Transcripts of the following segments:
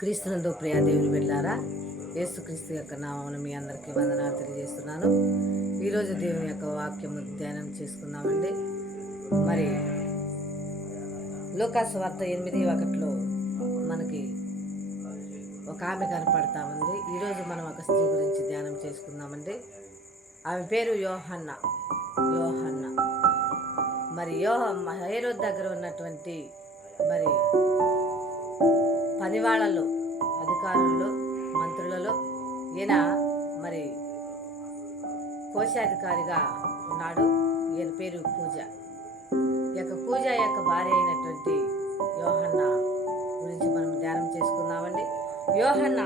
క్రీస్తునందు ప్రియా దేవుని వెళ్ళారా యేసుక్రీస్తు యొక్క నామమును మీ అందరికీ వందనాలు తెలియజేస్తున్నాను. ఈరోజు దేవుని యొక్క వాక్యము ధ్యానం చేసుకుందామండి. మరి లోకాసు వార్త ఎనిమిది ఒకటిలో మనకి ఒక ఆమె కనపడతా ఉంది. ఈరోజు మనం ఒక స్త్రీ గురించి ధ్యానం చేసుకుందామండి. ఆమె పేరు యోహన్న. యోహన్న. మరి యోహ హైరోద్ దగ్గర ఉన్నటువంటి మరి పనివాళ్ళలో అధికారుల్లో మంత్రులలో ఈయన మరి కోశాధికారిగా ఉన్నాడు. ఈయన పేరు పూజ. ఈ యొక్క పూజ యొక్క భార్య అయినటువంటి యోహన్న గురించి మనం ధ్యానం చేసుకుందామండి. యోహన్న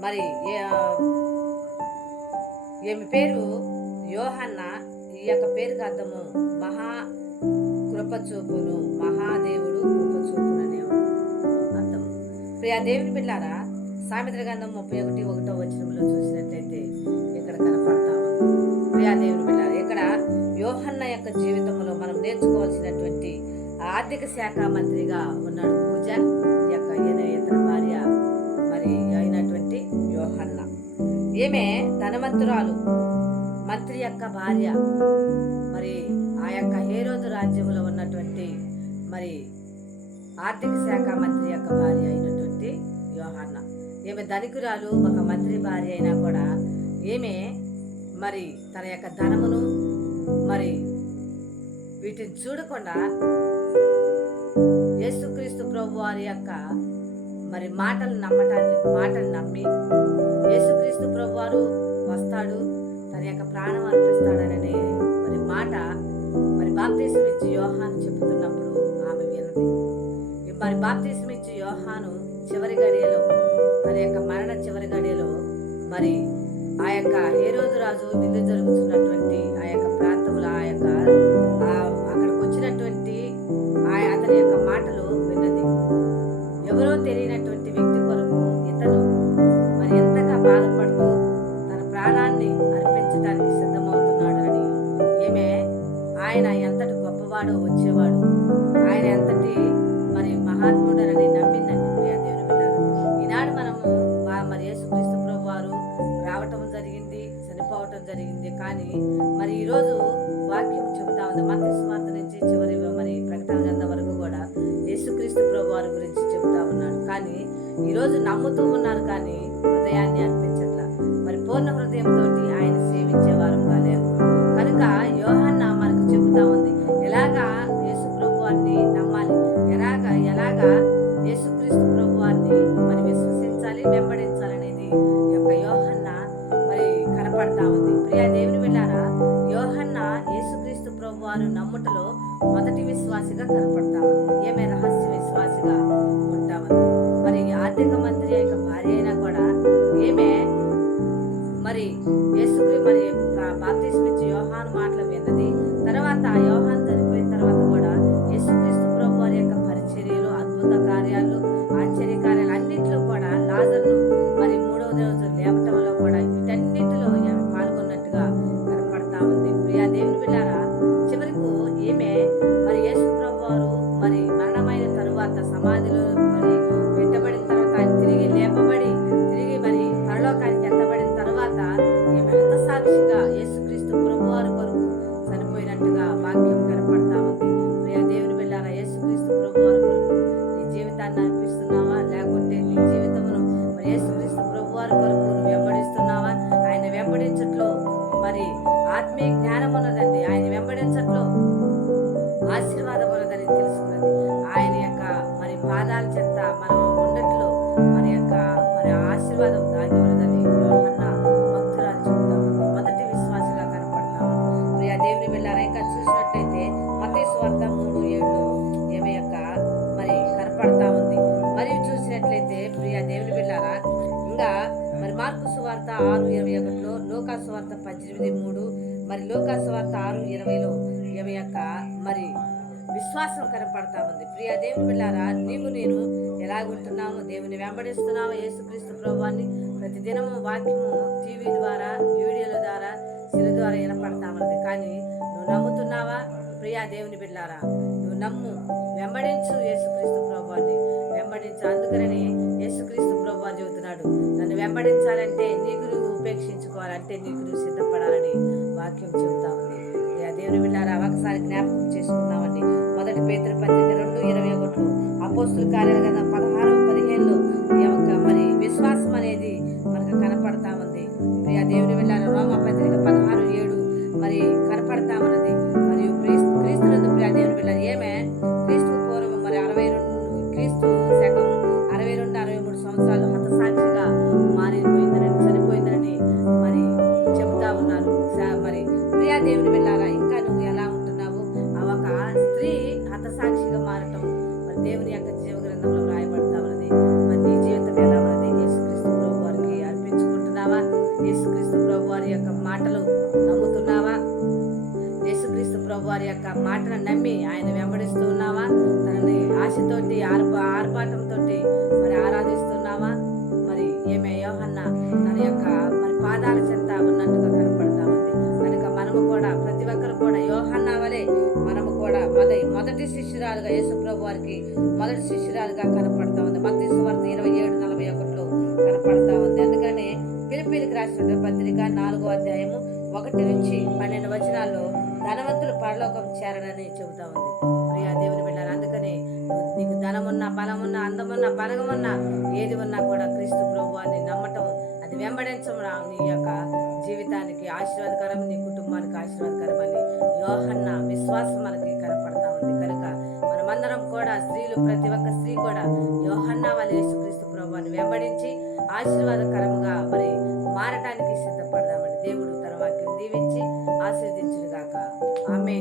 మరి ఏ- ఈమె పేరు యోహన్న. ఈ యొక్క పేరుకి అర్థము మహా కృపచూపును మహాదేవుడు కృపచూపును ప్రియా దేవుని పిల్లారా సామెత్ర గంధం ముప్పై ఒకటి ఒకటో వచనంలో చూసినట్లయితే ఇక్కడ కనపడతా ఉంది. ప్రియా దేవుని పిల్లారా ఇక్కడ యోహన్న యొక్క జీవితంలో మనం నేర్చుకోవాల్సినటువంటి ఆర్థిక శాఖ మంత్రిగా ఉన్నాడు పూజ యొక్క ఇతర భార్య మరి అయినటువంటి యోహన్న. ఈమె ధనవంతురాలు మంత్రి యొక్క భార్య మరి ఆ యొక్క హేరోదు రాజ్యంలో ఉన్నటువంటి మరి ఆర్థిక శాఖ మంత్రి యొక్క భార్య అయినటువంటి యోహాన్న. ఈమె ధనికురాలు ఒక మంత్రి భార్య అయినా కూడా ఈమె మరి తన యొక్క ధనమును మరి వీటిని చూడకుండా యేసుక్రీస్తు ప్రభు వారి యొక్క మరి మాటలు నమ్మటాన్ని మాటలు నమ్మి యేసుక్రీస్తు ప్రభు వారు వస్తాడు తన యొక్క ప్రాణం అర్పిస్తాడనే మరి మాట మరి బాప్తీసం ఇచ్చి యోహాను చెబుతున్నప్పుడు ఆమె విన్నది. మరి బాప్తీసం ఇచ్చి యోహాను చివరి గడియలో తన యొక్క మరణ చివరి గడియలో మరి ఆ యొక్క హేరోదు రాజు విందు జరుగుతున్నటువంటి ఆ యొక్క ప్రాంతంలో ఆ యొక్క ఆ- అక్కడికి వచ్చినటువంటి ఆ అతని యొక్క మాటలు విన్నది. ఎవరో తెలియనటువంటి వ్యక్తి కొరకు ఇతను మరి ఎంతగా బాధపడుతూ తన ప్రాణాన్ని అర్పించడానికి సిద్ధమవుతున్నాడు అని ఈమె ఆయన ఎంతటి గొప్పవాడో వచ్చేవాడు. ఆయన ఎంతటి మరి మహాత్ముడనని నమ్మిందండి జరిగింది. కానీ మరి ఈరోజు వాక్యం చెబుతా ఉంది. మత స్వార్థ నుంచి చివరి మరి ప్రకటన గ్రంథం వరకు కూడా యేసుక్రీస్తు ప్రభు వారి గురించి చెబుతా ఉన్నాడు. కానీ ఈరోజు నమ్ముతూ ఉన్నారు కానీ హృదయాన్ని అర్పించట్ల. మరి పూర్ణ హృదయంతో ఆయన సేవించే వారంగా లేవు కనుక యోహన్న మనకు చెబుతా ఉంది. ఎలాగా యేసు ప్రభు వారిని నమ్మాలి? ఎలాగా ఎలాగా యేసుక్రీస్తు ప్రభు వారిని మరి విశ్వసించాలి వెంబడించాలనేది అనేది యొక్క యోహన్న కనపడతా ఉంది ప్రియా దేవుని వెళ్ళారా యోహన్న యేసుక్రీస్తు ప్రభు వారు నమ్ముటలో మొదటి విశ్వాసిగా కనపడతా ఉంది ఏమే రహస్య విశ్వాసిగా ఉంటా ఉంది మరి ఆర్థిక మంత్రి యొక్క భార్య విధంగా వాక్యం కనపడతా ఉంది. ప్రియ దేవుని వెళ్ళారా యేసుక్రీస్తు ప్రభు వారి కొరకు నీ జీవితాన్ని అర్పిస్తున్నావా? లేకుంటే నీ జీవితమును మరి యేసుక్రీస్తు ప్రభు వారి కొరకు నువ్వు వెంబడిస్తున్నావా? ఆయన వెంబడించట్లో మరి ఆత్మీయ జ్ఞానం ఉన్నదండి ఆయన వెంబడించట్లో ఆశీర్వాదం ఉన్నదని తెలుసుకున్నది. ఆయన యొక్క మరి పాదాల చెత్త మనం ఉండట్లో మన యొక్క మరి ఆశీర్వాదం దాగి మరి మార్కు సువార్త ఆరు ఇరవై ఒకటిలో లోకా సువార్త పద్దెనిమిది మూడు మరి లోకా సువార్త ఆరు ఇరవైలో ఇరవై యొక్క మరి విశ్వాసం కనపడతా ఉంది. ప్రియ దేవుని పిల్లారా నీవు నేను ఎలాగుంటున్నాము దేవుని వెంబడిస్తున్నాము యేసుక్రీస్తు ప్రభువాన్ని? ప్రతిదినము వాక్యము టీవీ ద్వారా వీడియోల ద్వారా సిరి ద్వారా వినపడతా ఉంది. కానీ నువ్వు నమ్ముతున్నావా? ప్రియా దేవుని బిడ్డారా నువ్వు నమ్ము వెంబడించు యేసుక్రీస్తు ప్రభువాన్ని. వెంబడించు. అందుకనే యేసుక్రీస్తు నన్ను వెంబడించాలంటే నీకు ఉపేక్షించుకోవాలంటే నీ గురువు సిద్ధపడాలని వాక్యం చెబుతా ఉంది. దేవుని విన్నారా ఒకసారి జ్ఞాపకం చేసుకుందామండి. మొదటి పేతురు పత్రిక రెండు ఇరవై ఒకటి అపోస్తుల కార్యాల కదా పదహారు పదిహేనులో యొక్క మరి విశ్వాసం దేవుని వెళ్ళారా ఇంకా నువ్వు ఎలా ఉంటున్నావు? ఆ ఒక స్త్రీ హతసాక్షిగా మారటం మరి దేవుని యొక్క జీవ గ్రంథంలో రాయబడతా ఉన్నది మరి నీ జీవితం ఎలా ఉన్నది? యేసుక్రీస్తు ప్రభు వారికి అర్పించుకుంటున్నావా? యేసుక్రీస్తు ప్రభు వారి యొక్క మాటలు నమ్ముతున్నావా? యేసుక్రీస్తు ప్రభు వారి యొక్క మాటను నమ్మి ఆయన వెంబడిస్తూ ఉన్నావా? తనని ఆశతోటి ఆర్భ ఆర్భాటంతో మరి ఆరాధిస్తున్నావా? మరి ఏమే యోహన్న తన యొక్క మొదటి శిష్యురాలుగా యేసుప్రభు వారికి మొదటి శిష్యురాలుగా కనపడతా ఉంది. మత్తి సువార్త ఇరవై ఏడు నలభై ఒకటిలో కనపడతా ఉంది. అందుకనే పిలిపిలికి రాసిన పత్రిక నాలుగో అధ్యాయము ఒకటి నుంచి పన్నెండు వచనాల్లో ధనవంతులు పరలోకం చేరడని చెబుతా ఉంది. ప్రియా దేవుని వెళ్ళారు అందుకని నీకు ధనమున్నా బలమున్నా అందమున్నా బలగమున్నా ఏది ఉన్నా కూడా క్రీస్తు ప్రభువాన్ని నమ్మటం అది వెంబడించడం నీ యొక్క జీవితానికి ఆశీర్వాదకరం నీ కుటుంబానికి ఆశీర్వాదకరం అని యోహన్న విశ్వాసం మనకి కనపడతాం ఉంది కనుక మనమందరం కూడా స్త్రీలు ప్రతి ఒక్క స్త్రీ కూడా యోహన్న వాళ్ళ యేసుక్రీస్తు ప్రభువాన్ని వెంబడించి ఆశీర్వాదకరముగా మరి మారటానికి సిద్ధపడదామని దేవుడు తన వాక్యం దీవించి ఆశీర్దించుగాక ఆమె